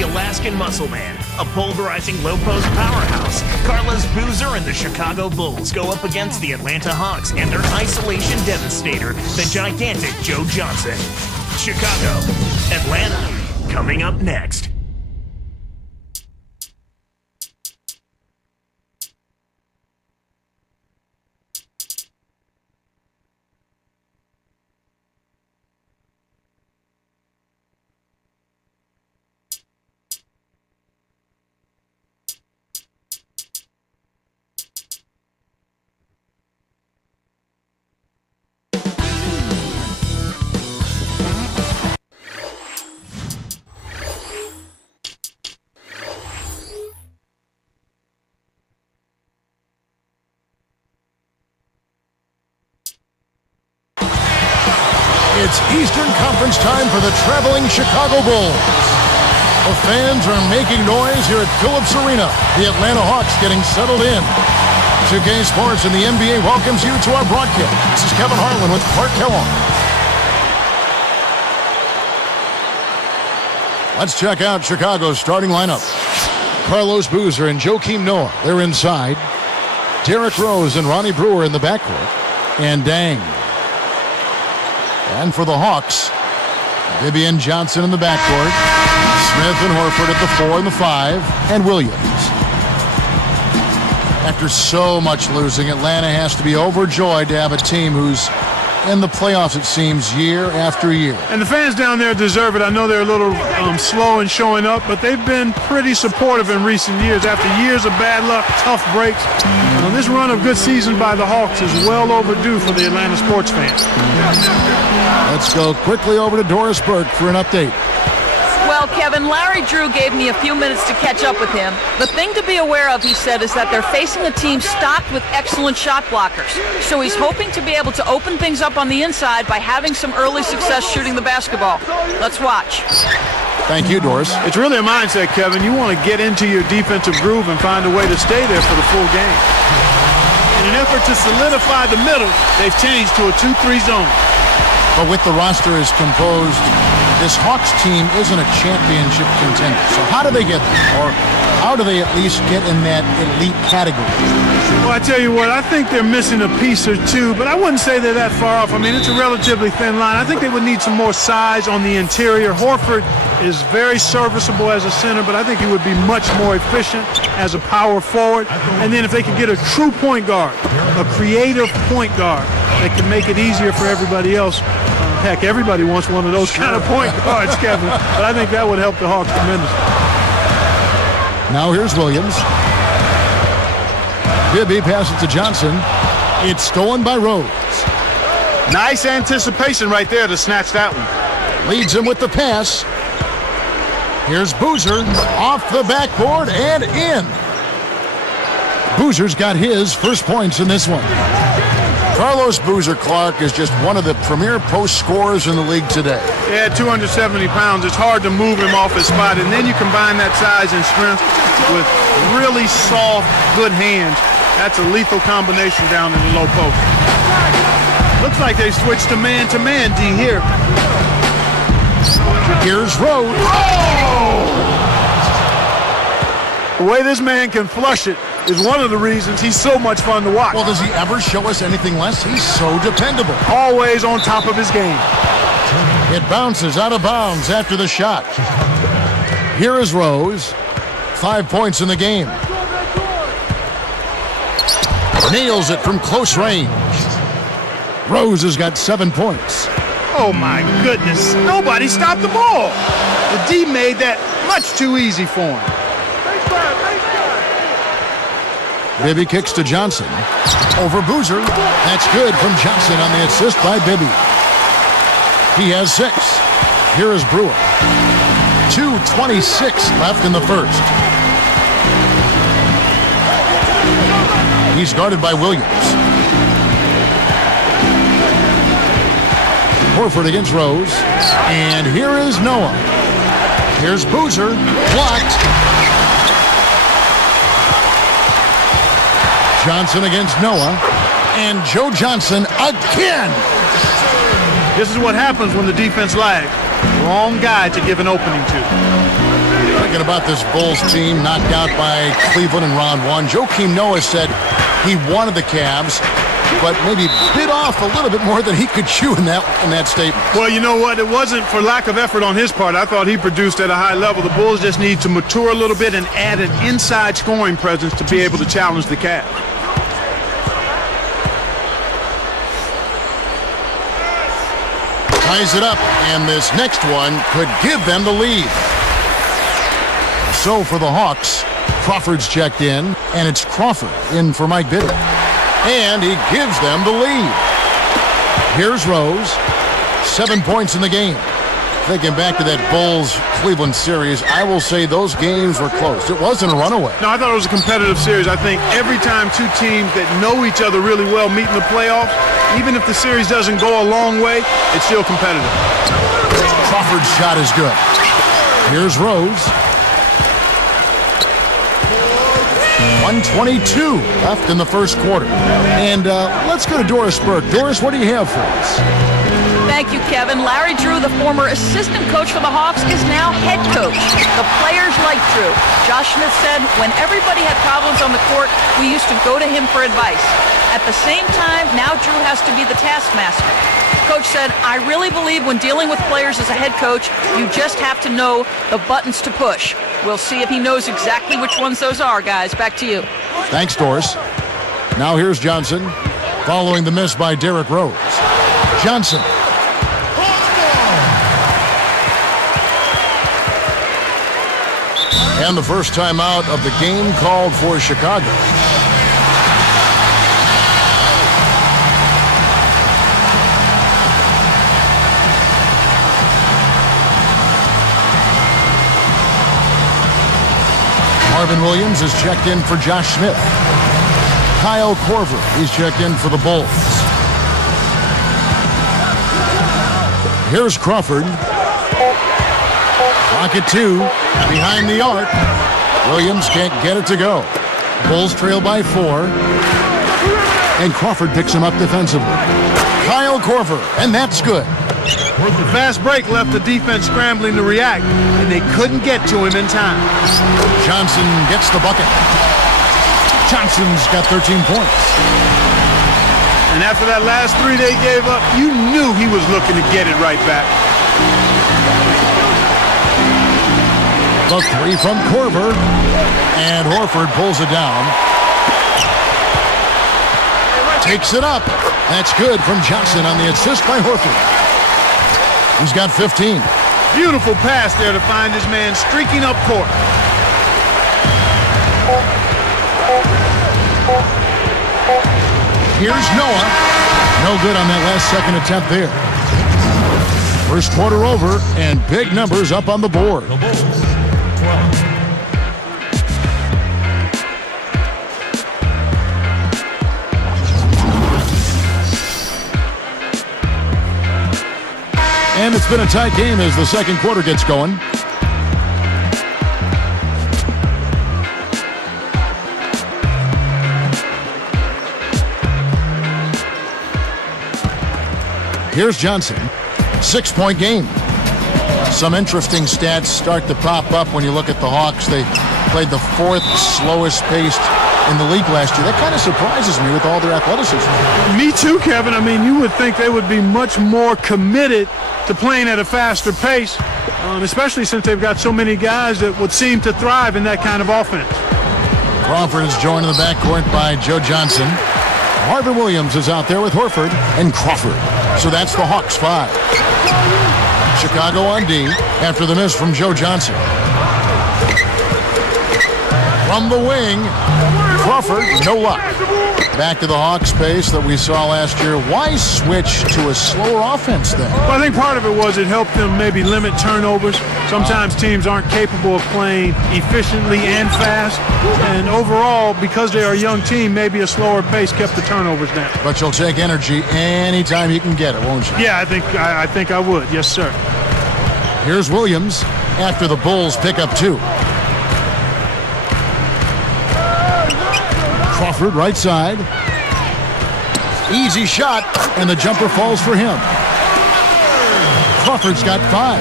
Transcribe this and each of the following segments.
The Alaskan Muscle Man, a pulverizing low-post powerhouse. Carlos Boozer and the Chicago Bulls go up against the Atlanta Hawks and their isolation devastator, the gigantic Joe Johnson. Chicago, Atlanta, coming up next. It's Eastern Conference time for the traveling Chicago Bulls. The fans are making noise here at Phillips Arena. The Atlanta Hawks getting settled in. 2K Sports and the NBA welcomes you to our broadcast. This is Kevin Harlan with Clark Kellogg. Let's check out Chicago's starting lineup. Carlos Boozer and Joakim Noah, they're inside. Derrick Rose and Ronnie Brewer in the backcourt. And Dang. And for the Hawks, Vivian Johnson in the backcourt, Smith and Horford at the 4 and the 5, and Williams. After so much losing, Atlanta has to be overjoyed to have a team who's in the playoffs, it seems, year after year. And the fans down there deserve it. I know they're a little slow in showing up, but they've been pretty supportive in recent years. After years of bad luck, tough breaks, this run of good season by the Hawks is well overdue for the Atlanta sports fans. Let's go quickly over to Doris Burke for an update. Well, Kevin, Larry Drew gave me a few minutes to catch up with him. The thing to be aware of, he said, is that they're facing a team stocked with excellent shot blockers. So he's hoping to be able to open things up on the inside by having some early success shooting the basketball. Let's watch. Thank you, Doris. It's really a mindset, Kevin. You want to get into your defensive groove and find a way to stay there for the full game. In an effort to solidify the middle, they've changed to a 2-3 zone. But with the roster as composed, this Hawks team isn't a championship contender. So how do they get there? Or how do they at least get in that elite category? Well, I tell you what, I think they're missing a piece or two, but I wouldn't say they're that far off. I mean, it's a relatively thin line. I think they would need some more size on the interior. Horford is very serviceable as a center, but I think he would be much more efficient as a power forward. And then if they could get a true point guard, a creative point guard that can make it easier for everybody else. Heck, everybody wants one of those kind of point guards, Kevin. But I think that would help the Hawks tremendously. Now here's Williams. Bibby passes to Johnson. It's stolen by Rose. Nice anticipation right there to snatch that one. Leads him with the pass. Here's Boozer off the backboard and in. Boozer's got his first points in this one. Carlos Boozer, Clark, is just one of the premier post scorers in the league today. Yeah, 270 pounds. It's hard to move him off his spot, and then you combine that size and strength with really soft, good hands. That's a lethal combination down in the low post. Looks like they switched to man-to-man, D, here. Here's Rose. Oh! The way this man can flush it is one of the reasons he's so much fun to watch. Well, does he ever show us anything less? He's so dependable. Always on top of his game. It bounces out of bounds after the shot. Here is Rose. 5 points in the game. Nails it from close range. Rose has got 7 points. Oh, my goodness. Nobody stopped the ball. The D made that much too easy for him. Bibby kicks to Johnson. Over Boozer. That's good from Johnson on the assist by Bibby. He has 6. Here is Brewer. 2:26 left in the first. He's guarded by Williams. Horford against Rose. And here is Noah. Here's Boozer. Blocked. Johnson against Noah. And Joe Johnson again. This is what happens when the defense lags. Wrong guy to give an opening to. Thinking about this Bulls team knocked out by Cleveland in round one, Joakim Noah said he wanted the Cavs, but maybe bit off a little bit more than he could chew in that statement. Well, you know what? It wasn't for lack of effort on his part. I thought he produced at a high level. The Bulls just need to mature a little bit and add an inside scoring presence to be able to challenge the Cavs. Ties it up, and this next one could give them the lead. So for the Hawks, Crawford's checked in, and it's Crawford in for Mike Bitter. And he gives them the lead. Here's Rose. 7 points in the game. Thinking back to that Bulls-Cleveland series, I will say those games were close. It wasn't a runaway. No, I thought it was a competitive series. I think every time two teams that know each other really well meet in the playoffs, even if the series doesn't go a long way, it's still competitive. Crawford's shot is good. Here's Rose. 1:22 left in the first quarter. And let's go to Doris Burke. Doris, what do you have for us? Thank you, Kevin. Larry Drew, the former assistant coach for the Hawks, is now head coach. The players like Drew. Josh Smith said, when everybody had problems on the court, we used to go to him for advice. At the same time, now Drew has to be the taskmaster. Coach said, I really believe when dealing with players as a head coach, you just have to know the buttons to push. We'll see if he knows exactly which ones those are, guys. Back to you. Thanks, Doris. Now here's Johnson, following the miss by Derrick Rose. Johnson. And the first timeout of the game called for Chicago. Marvin Williams is checked in for Josh Smith. Kyle Korver, he's checked in for the Bulls. Here's Crawford. Clock at 2, behind the arc. Williams can't get it to go. Bulls trail by 4. And Crawford picks him up defensively. Kyle Korver, and that's good. The fast break left the defense scrambling to react, and they couldn't get to him in time. Johnson gets the bucket. Johnson's got 13 points. And after that last 3 they gave up, you knew he was looking to get it right back. The 3 from Korver, and Horford pulls it down. Takes it up. That's good from Johnson on the assist by Horford. He's got 15. Beautiful pass there to find his man streaking up court. Here's Noah. No good on that last second attempt there. First quarter over, and big numbers up on the board. And it's been a tight game as the second quarter gets going. Here's Johnson. 6-point game. Some interesting stats start to pop up when you look at the Hawks. They played the 4th slowest paced in the league last year. That kind of surprises me with all their athleticism. Me too, Kevin. I mean, you would think they would be much more committed to playing at a faster pace, especially since they've got so many guys that would seem to thrive in that kind of offense. Crawford is joined in the backcourt by Joe Johnson. Marvin Williams is out there with Horford and Crawford. So that's the Hawks 5. Chicago on D after the miss from Joe Johnson. From the wing, Crawford, no luck. Back to the Hawks pace that we saw last year. Why switch to a slower offense then? Well, I think part of it was it helped them maybe limit turnovers. Sometimes teams aren't capable of playing efficiently and fast. And overall, because they're a young team, maybe a slower pace kept the turnovers down. But you'll take energy anytime you can get it, won't you? Yeah, I think I would. Yes, sir. Here's Williams after the Bulls pick up 2. Crawford right side. Easy shot, and the jumper falls for him. Crawford's got 5.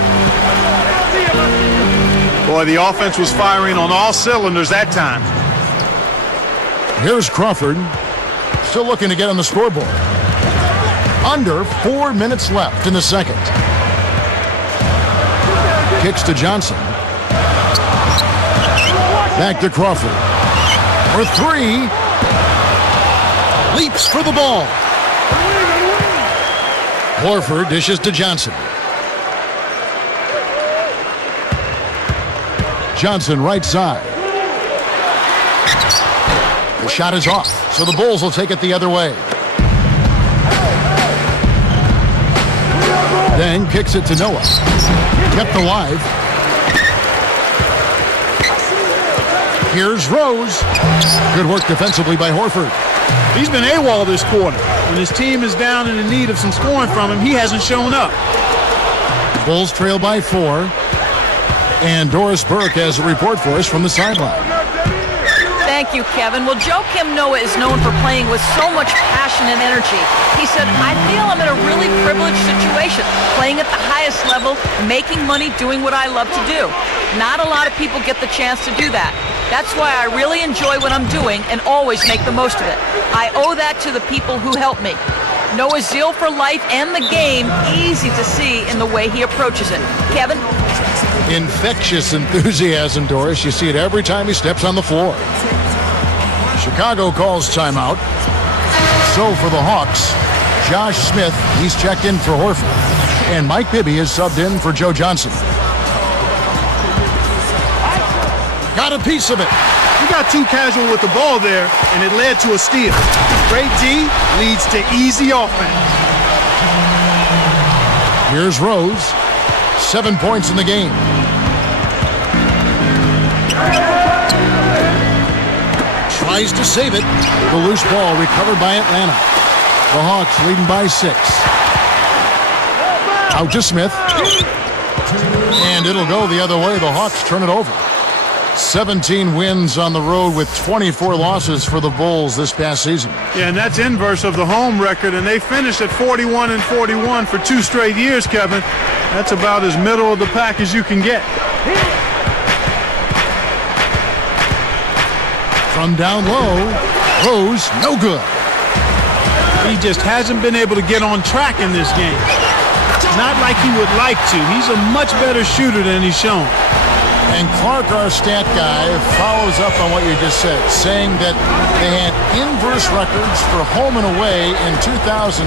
Boy, the offense was firing on all cylinders that time. Here's Crawford, still looking to get on the scoreboard. Under 4 minutes left in the second. Kicks to Johnson. Back to Crawford. For three. Leaps for the ball. Horford dishes to Johnson. Johnson right side. The shot is off, so the Bulls will take it the other way. Then kicks it to Noah. Kept alive. Here's Rose. Good work defensively by Horford. He's been AWOL this quarter. When his team is down and in need of some scoring from him, he hasn't shown up. Bulls trail by 4. And Doris Burke has a report for us from the sideline. Thank you, Kevin. Well, Joakim Noah is known for playing with so much passion and energy. He said, I feel I'm in a really privileged situation, playing at the highest level, making money, doing what I love to do. Not a lot of people get the chance to do that. That's why I really enjoy what I'm doing and always make the most of it. I owe that to the people who helped me. Noah's zeal for life and the game, easy to see in the way he approaches it. Kevin? Infectious enthusiasm, Doris. You see it every time he steps on the floor. Chicago calls timeout. So for the Hawks, Josh Smith, he's checked in for Horford. And Mike Bibby is subbed in for Joe Johnson. Got a piece of it. He got too casual with the ball there, and it led to a steal. Great D leads to easy offense. Here's Rose. 7 points in the game. Tries to save it. The loose ball recovered by Atlanta. The Hawks leading by 6. Out to Smith. And it'll go the other way. The Hawks turn it over. 17 wins on the road with 24 losses for the Bulls this past season. Yeah, and that's inverse of the home record, and they finished at 41-41 for 2 straight years, Kevin. That's about as middle of the pack as you can get. From down low, Rose, no good. He just hasn't been able to get on track in this game. Not like he would like to. He's a much better shooter than he's shown. And Clark, our stat guy, follows up on what you just said, saying that they had inverse records for home and away in 2009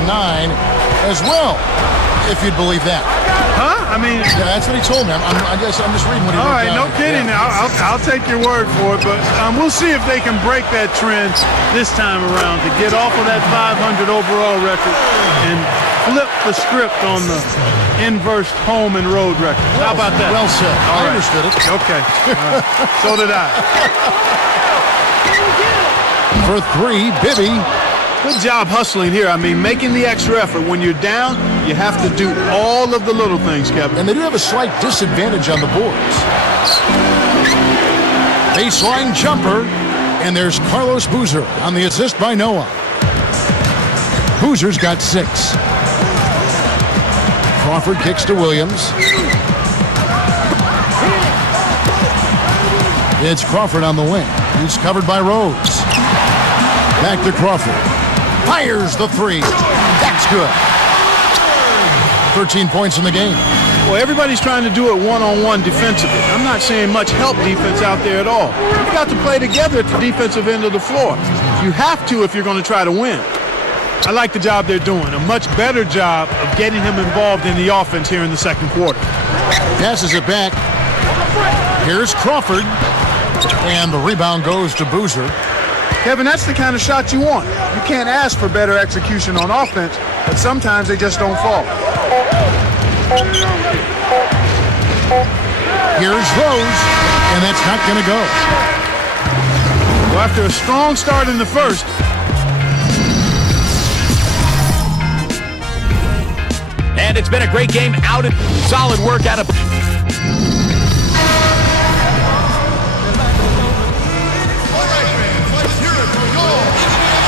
as well, if you'd believe that. Huh? I mean, yeah, that's what he told me. I'm just reading what he wrote all right, down. no kidding. Yeah. I'll take your word for it, but we'll see if they can break that trend this time around to get off of that 500 overall record and flip the script on the inverse home and road record. How about that? Well said. All I right. understood it. Okay. So did I. For 3, Bibby. Good job hustling here. I mean, making the extra effort. When you're down, you have to do all of the little things, Kevin. And they do have a slight disadvantage on the boards. Baseline jumper. And there's Carlos Boozer on the assist by Noah. Boozer's got 6. Crawford kicks to Williams. It's Crawford on the wing. He's covered by Rose. Back to Crawford. Fires the 3. That's good. 13 points in the game. Well, everybody's trying to do it one-on-one defensively. I'm not saying much help defense out there at all. You got to play together at the defensive end of the floor. You have to if you're going to try to win. I like the job they're doing. A much better job of getting him involved in the offense here in the second quarter. Passes it back. Here's Crawford. And the rebound goes to Boozer. Kevin, that's the kind of shot you want. You can't ask for better execution on offense, but sometimes they just don't fall. Here's Rose, and that's not going to go. Well, after a strong start in the first, and it's been a great game out of solid work out of.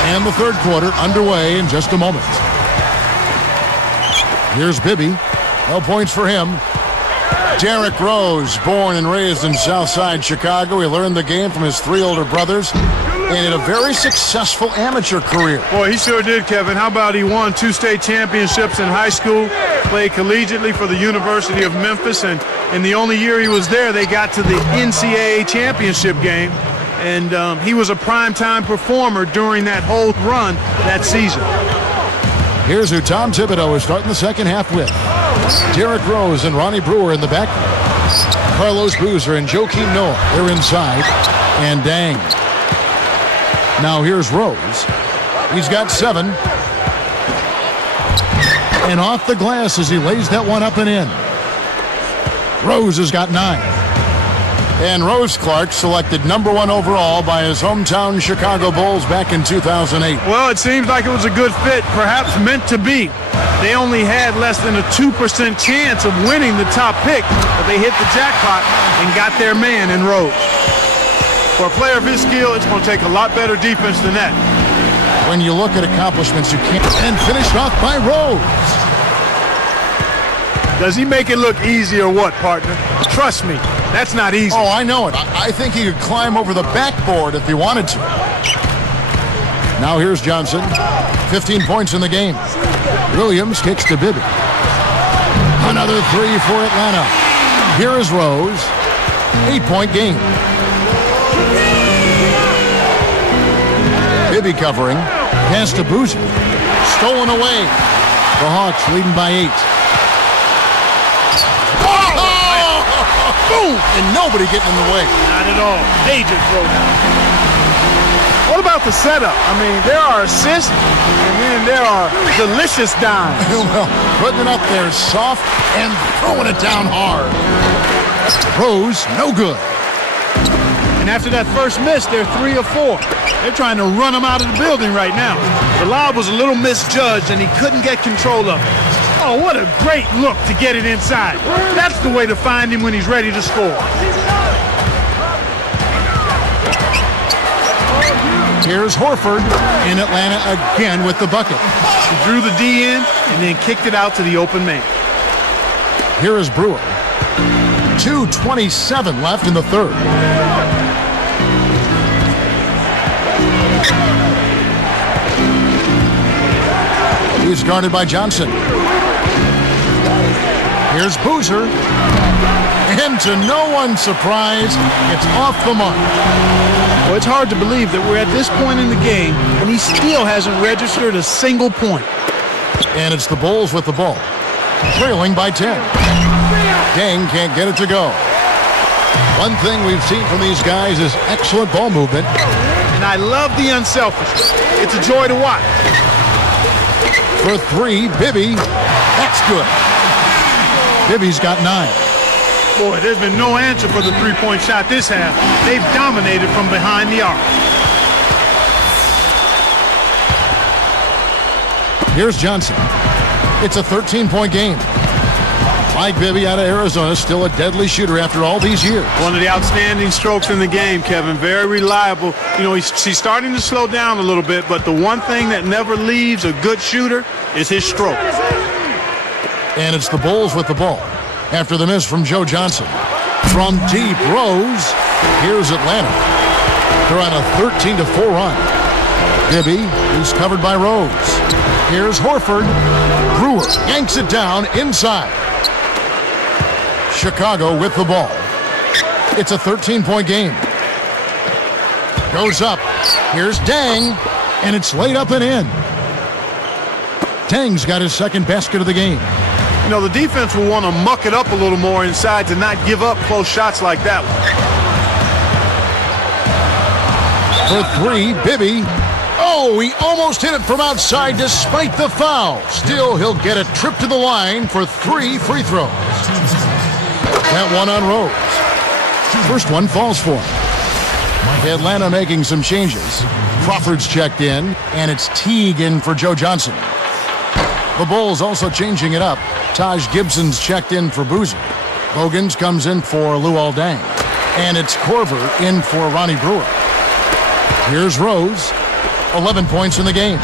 And the third quarter underway in just a moment. Here's Bibby. No points for him. Derrick Rose, born and raised in Southside Chicago. He learned the game from his 3 older brothers and had a very successful amateur career. Boy, he sure did, Kevin. How about he won 2 state championships in high school, played collegiately for the University of Memphis, and in the only year he was there, they got to the NCAA championship game, and he was a primetime performer during that whole run that season. Here's who Tom Thibodeau is starting the second half with. Derrick Rose and Ronnie Brewer in the back. Carlos Boozer and Joakim Noah, they're inside. And Dang. Now here's Rose. He's got 7. And off the glass as he lays that one up and in. Rose has got 9. And Rose Clark selected #1 overall by his hometown Chicago Bulls back in 2008. Well, it seems like it was a good fit, perhaps meant to be. They only had less than a 2% chance of winning the top pick, but they hit the jackpot and got their man in Rose. For a player of his skill, it's going to take a lot better defense than that. When you look at accomplishments, you can't. And finished off by Rose. Does he make it look easy or what, partner? Trust me, that's not easy. Oh, I know it. I think he could climb over the backboard if he wanted to. Now here's Johnson. 15 points in the game. Williams kicks to Bibby. Another 3 for Atlanta. Here is Rose. 8-point game. Bibby covering. Pass to Boozer. Stolen away. The Hawks leading by 8. Boom! And nobody getting in the way. Not at all. Major throwdown. What about the setup? I mean, there are assists, and then there are delicious dimes. Well, putting it up there soft and throwing it down hard. Rose, no good. And after that first miss, they're 3 of 4. They're trying to run him out of the building right now. The lob was a little misjudged, and he couldn't get control of it. Oh, what a great look to get it inside. That's the way to find him when he's ready to score. Here's Horford in Atlanta again with the bucket. He drew the D in and then kicked it out to the open man. Here is Brewer. 2:27 left in the third. He's guarded by Johnson. Here's Boozer. And to no one's surprise, it's off the mark. Well, it's hard to believe that we're at this point in the game and he still hasn't registered a single point. And it's the Bulls with the ball, trailing by 10. Dang can't get it to go. One thing we've seen from these guys is excellent ball movement. And I love the unselfishness. It's a joy to watch. For 3, Bibby. That's good. Bibby's got 9. Boy, there's been no answer for the three-point shot this half. They've dominated from behind the arc. Here's Johnson. It's a 13-point game. Mike Bibby out of Arizona, still a deadly shooter after all these years. One of the outstanding strokes in the game, Kevin. Very reliable. You know, he's starting to slow down a little bit, but the one thing that never leaves a good shooter is his stroke. And it's the Bulls with the ball after the miss from Joe Johnson. From deep, Rose. Here's Atlanta. They're on a 13-4 run. Bibby, who's covered by Rose. Here's Horford. Brewer yanks it down inside. Chicago with the ball. It's a 13-point game. Goes up. Here's Dang, and it's laid up and in. Dang's got his second basket of the game. You know, the defense will want to muck it up a little more inside to not give up close shots like that one. For 3, Bibby. Oh, he almost hit it from outside despite the foul. Still, he'll get a trip to the line for 3 free throws. That one on Rose. First one falls for him. Atlanta making some changes. Crawford's checked in, and it's Teague in for Joe Johnson. The Bulls also changing it up. Taj Gibson's checked in for Boozer. Bogans comes in for Luol Deng. And it's Korver in for Ronnie Brewer. Here's Rose. 11 points in the game.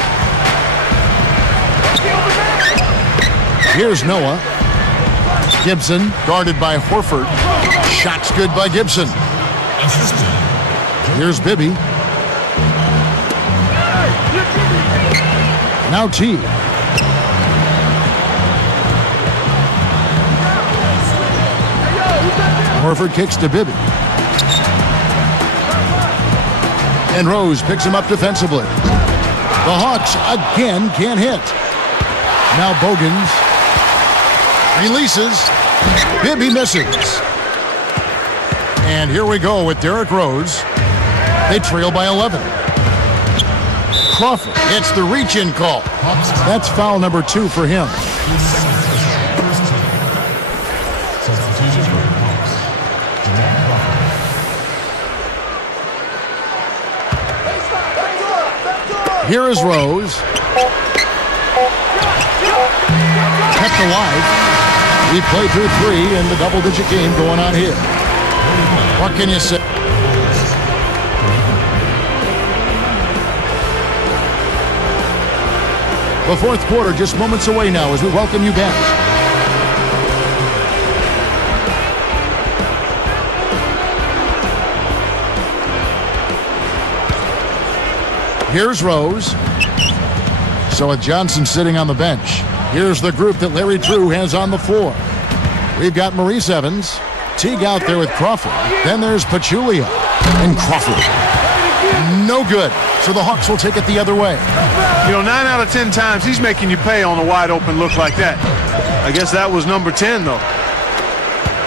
Here's Noah. Gibson, guarded by Horford. Shot's good by Gibson. Here's Bibby. Now T. Horford kicks to Bibby. And Rose picks him up defensively. The Hawks again can't hit. Now Bogans releases. Bibby misses. And here we go with Derrick Rose. They trail by 11. Crawford gets the reach-in call. That's foul number 2 for him. Here is Rose. Kept alive. We play through 3 in the double-digit game going on here. What can you say? The fourth quarter just moments away now as we welcome you back. Here's Rose. So with Johnson sitting on the bench, here's the group that Larry Drew has on the floor. We've got Maurice Evans, Teague out there with Crawford. Then there's Pachulia and Crawford. No good. So the Hawks will take it the other way. You know, 9 out of 10 times he's making you pay on a wide open look like that. I guess that was number 10 though.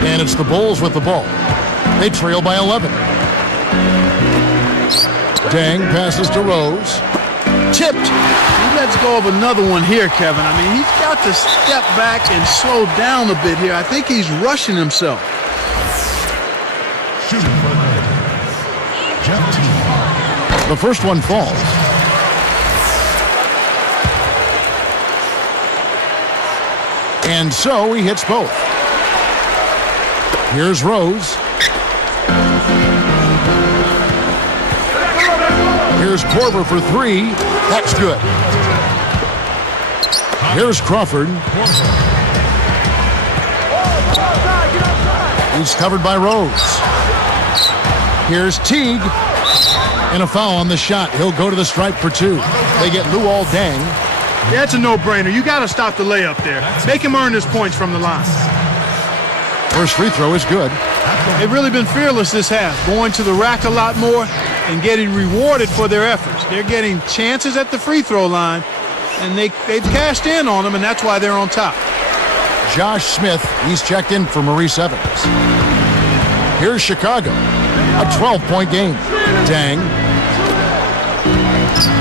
And it's the Bulls with the ball. They trail by 11. Dang passes to Rose. Tipped. He lets go of another one here, Kevin. I mean, he's got to step back and slow down a bit here. I think he's rushing himself. The first one falls. And so he hits both. Here's Rose. Here's Korver for 3. That's good. Here's Crawford. He's covered by Rose. Here's Teague. And a foul on the shot. He'll go to the stripe for 2. They get Luol Deng. Yeah, it's a no-brainer. You got to stop the layup there. Make him earn his points from the line. First free throw is good. They've really been fearless this half, going to the rack a lot more and getting rewarded for their efforts. They're getting chances at the free throw line, and they've cashed in on them, and that's why they're on top. Josh Smith, he's checked in for Maurice Evans. Here's Chicago, a 12-point game. Dang.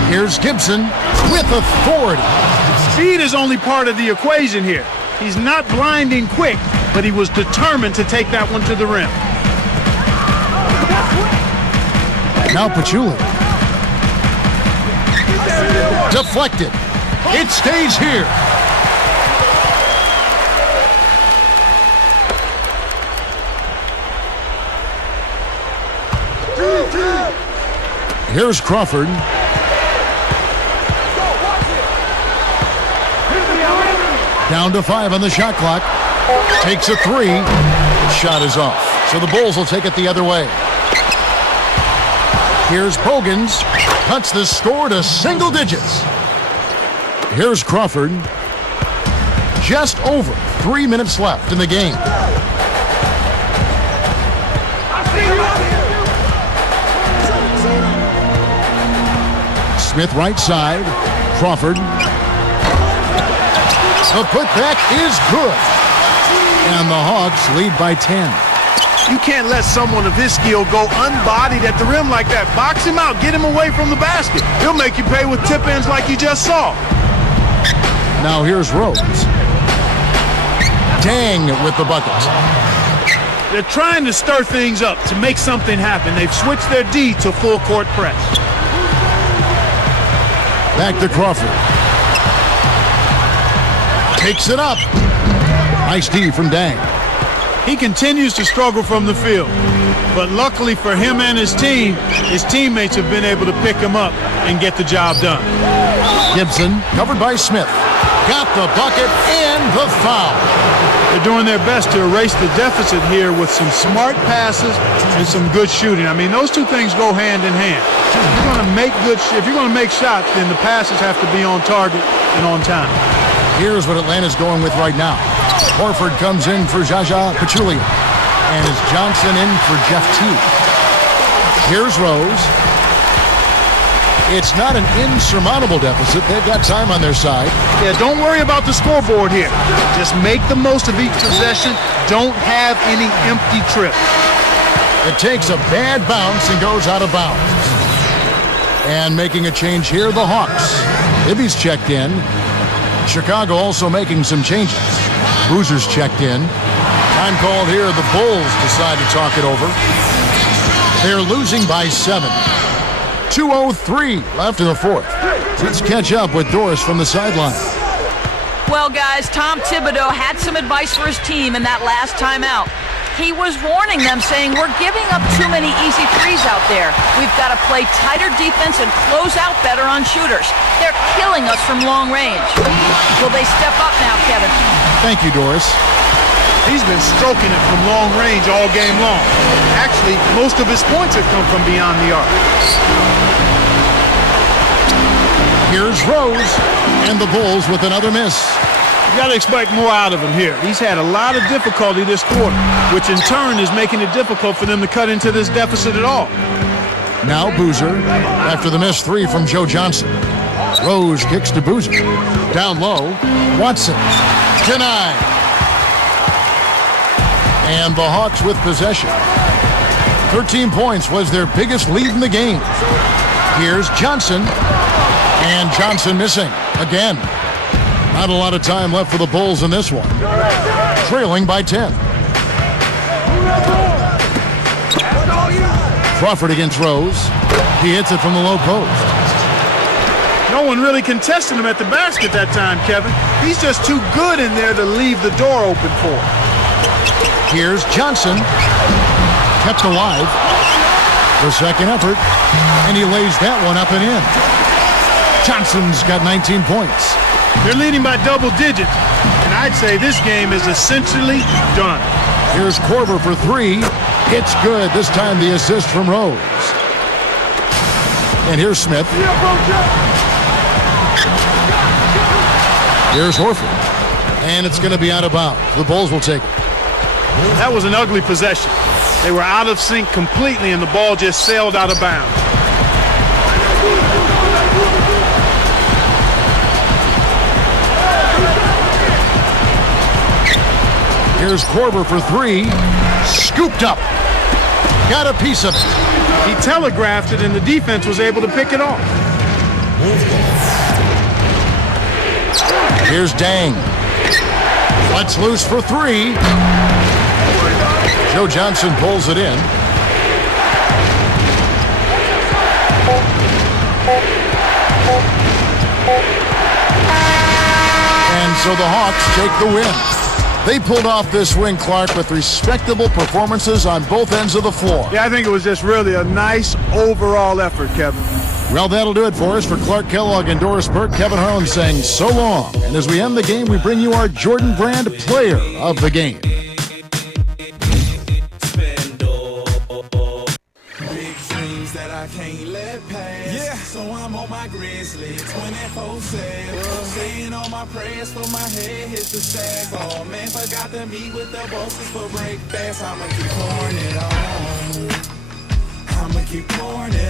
Here's Gibson with authority. Speed is only part of the equation here. He's not blinding quick, but he was determined to take that one to the rim. Now Pachulia. Deflected. It stays here. Here's Crawford. Down to 5 on the shot clock. Takes a 3. Shot is off. So the Bulls will take it the other way. Here's Bogans. Cuts the score to single digits. Here's Crawford. Just over 3 minutes left in the game. Smith right side. Crawford. The putback is good. And the Hawks lead by 10. You can't let someone of his skill go unbodied at the rim like that. Box him out. Get him away from the basket. He'll make you pay with tip-ins like you just saw. Now here's Rose. Dang with the bucket. They're trying to stir things up to make something happen. They've switched their D to full court press. Back to Crawford. Takes it up. Nice D from Dang. He continues to struggle from the field, but luckily for him and his team, his teammates have been able to pick him up and get the job done. Gibson, covered by Smith. Got the bucket and the foul. The They're doing their best to erase the deficit here with some smart passes and some good shooting. I mean, those two things go hand in hand. If you're going to make shots, then the passes have to be on target and on time. Here's what Atlanta's going with right now. Horford comes in for Jaja Pachulia. And is Johnson in for Jeff Teague. Here's Rose. It's not an insurmountable deficit. They've got time on their side. Yeah, don't worry about the scoreboard here. Just make the most of each possession. Don't have any empty trips. It takes a bad bounce and goes out of bounds. And making a change here, the Hawks. Ibby's checked in. Chicago also making some changes. Boozer's checked in. Time called here. The Bulls decide to talk it over. They're losing by 7. 2:03 left in the fourth. Let's catch up with Doris from the sideline. Well, guys, Tom Thibodeau had some advice for his team in that last timeout. He was warning them, saying, we're giving up too many easy threes out there. We've got to play tighter defense and close out better on shooters. They're killing us from long range. Will they step up now, Kevin? Thank you, Doris. He's been stroking it from long range all game long. Actually, most of his points have come from beyond the arc. Here's Rose, and the Bulls with another miss. You got to expect more out of him here. He's had a lot of difficulty this quarter, which in turn is making it difficult for them to cut into this deficit at all. Now Boozer, after the missed three from Joe Johnson. Rose kicks to Boozer. Down low, Watson. Denied. And the Hawks with possession. 13 points was their biggest lead in the game. Here's Johnson. And Johnson missing again. Not a lot of time left for the Bulls in this one. Trailing by 10. Crawford against Rose. He hits it from the low post. No one really contested him at the basket that time, Kevin. He's just too good in there to leave the door open for him. Here's Johnson. Kept alive. The second effort. And he lays that one up and in. Johnson's got 19 points. They're leading by double digits, and I'd say this game is essentially done. Here's Korver for three. It's good. This time the assist from Rose. And here's Smith. Here's Horford. And it's going to be out of bounds. The Bulls will take it. That was an ugly possession. They were out of sync completely, and the ball just sailed out of bounds. Here's Korver for three. Scooped up. Got a piece of it. He telegraphed it, and the defense was able to pick it off. Here's Dang. Lets loose for three. Joe Johnson pulls it in. And so the Hawks take the win. They pulled off this win, Clark, with respectable performances on both ends of the floor. Yeah, I think it was just really a nice overall effort, Kevin. Well, that'll do it for us. For Clark Kellogg and Doris Burke, Kevin Harlan saying so long. And as we end the game, we bring you our Jordan Brand Player of the Game. So I'm on my Grizzly 24/7. Staying on my prayers for my head hits the sack. Oh man, forgot to meet with the bosses for break fast. I'ma keep pouring it on. I'ma keep pouring it.